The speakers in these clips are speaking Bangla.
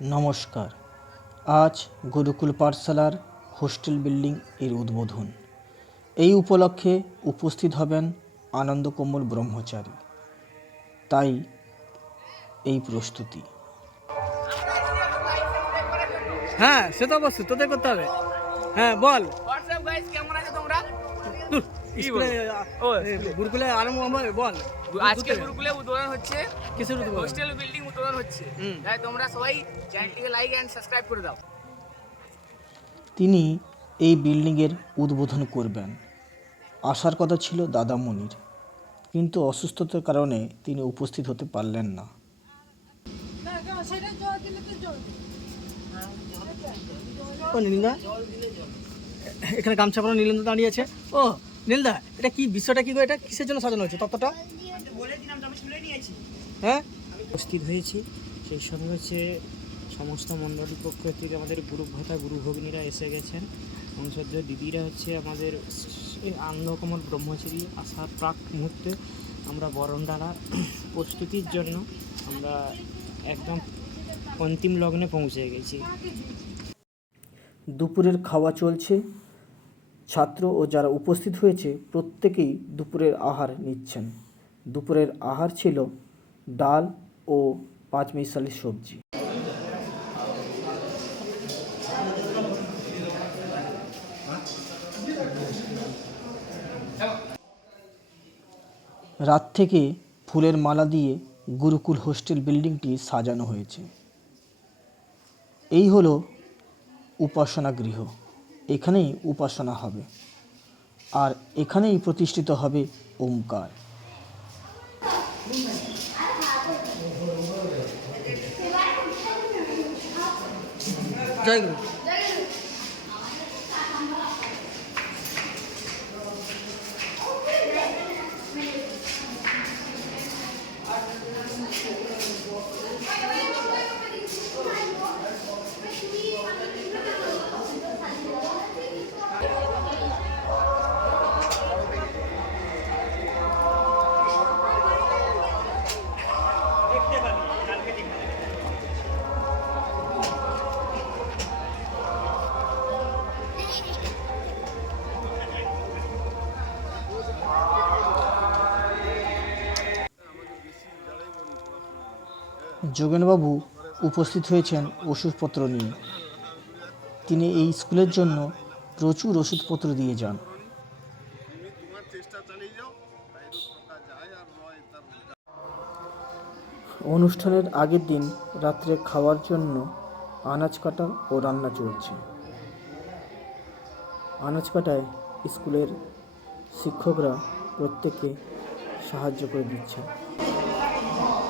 নমস্কার। আজ গুরুকুল পাঠশালার হোস্টেল বিল্ডিং এর উদ্বোধন। এই উপলক্ষে উপস্থিত হবেন আনন্দকমল ব্রহ্মচারী। তাই এই প্রস্তুতি। হ্যাঁ সে তো অবশ্যই তোদের করতে হবে। হ্যাঁ বল। হোয়াটসঅ্যাপ গাইস কেমন আছো তোমরা? গুরুকুলে আরম্ভ হবে বল। আজকে গুরুকুলে উদ্বোধন হচ্ছে কিসের উদ্বোধন? হোস্টেল বিল্ডিং উদ্বোধন হচ্ছে। হুম। তাই তোমরা সবাই চ্যানেলটিকে লাইক এন্ড সাবস্ক্রাইব করে দাও। তিনি এই বিল্ডিংয়ের উদ্বোধন করবেন। আসার কথা ছিল দাদামণির কিন্তু অসুস্থতার কারণে তিনি উপস্থিত হতে পারলেন না। ও নীলদা এখানে গামছা পরা নীলেন্দা দাঁড়িয়ে আছে। ও নীলদা এটা কি বিষয়টা কি গো এটা? কিসের জন্য সাজানো হয়েছে? তত্ত্বটা? হ্যাঁ? উপস্থিত হয়েছি। সেই সঙ্গে হচ্ছে সমস্ত মণ্ডলী পক্ষ থেকে আমাদের গুরু ভাতা গুরু ভগ্নীরা এসে গেছেন। বংশোদ্য দিদিরা হচ্ছে আমাদের আনন্দকমল ব্রহ্মচারী আসার প্রাক মুহূর্তে আমরা বরণডালা প্রস্তুতির জন্য আমরা একদম অন্তিম লগ্নে পৌঁছে গেছি। দুপুরের খাওয়া চলছে। ছাত্র ও যারা উপস্থিত হয়েছে প্রত্যেকেই দুপুরের আহার নিচ্ছেন। দুপুরের আহার ছিল ডাল ও পাঁচমিশালি সবজি। রাত থেকে ফুলের মালা দিয়ে গুরুকুল হোস্টেল বিল্ডিংটি সাজানো হয়েছে। এই হলো উপাসনা গৃহ। এখানেই উপাসনা হবে। আর এখানেই প্রতিষ্ঠিত হবে ওমকার। জয় যোগেনবাবু উপস্থিত হয়েছেন ওষুধপত্র নিয়ে। তিনি এই স্কুলের জন্য প্রচুর ওষুধপত্র দিয়ে যান। অনুষ্ঠানের আগের দিন রাত্রে খাওয়ার জন্য আনাজ কাটা ও রান্না চলছে। আনাজ কাটায় স্কুলের শিক্ষকরা প্রত্যেকে সাহায্য করে দিচ্ছেন।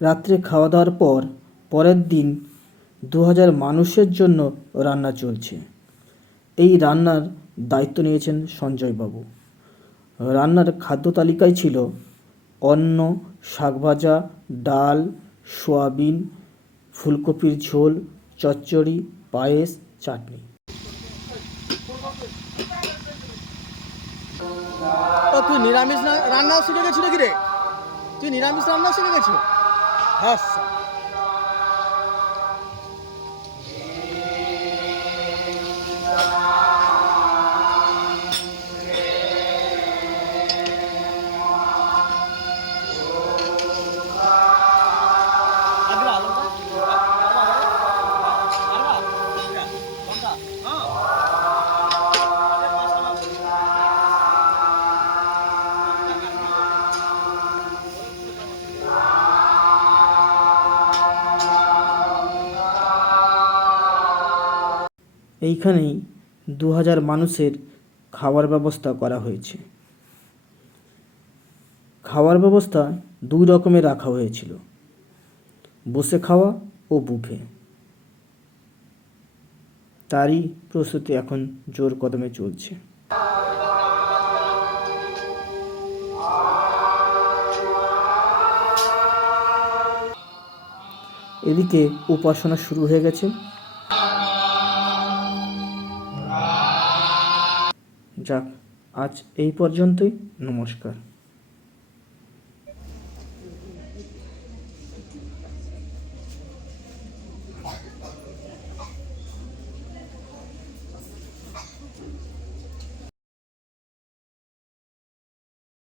রাত্রে খাওয়া দাওয়ার পর পরের দিন দু হাজার মানুষের জন্য রান্না চলছে। এই রান্নার দায়িত্ব নিয়েছেন সঞ্জয়বাবু। রান্নার খাদ্য তালিকায় ছিল অন্ন, শাকভাজা, ডাল, সোয়াবিন, ফুলকপির ঝোল, চচ্চড়ি, পায়েস, চাটনি। তুই নিরামিষ না- রান্নাও শিখে গেছিল কি রে? তুই নিরামিষ রান্নাও শিখে 阿弥陀佛。এইখানেই দু হাজার মানুষের খাওয়ার ব্যবস্থা করা হয়েছে। খাওয়ার ব্যবস্থা দুই রকমের রাখা হয়েছিল। বসে খাওয়া ও বুফে। তারই প্রস্তুতি এখন জোর কদমে চলছে। এদিকে উপাসনা শুরু হয়ে গেছে। যাক আজ এই পর্যন্তই নমস্কার।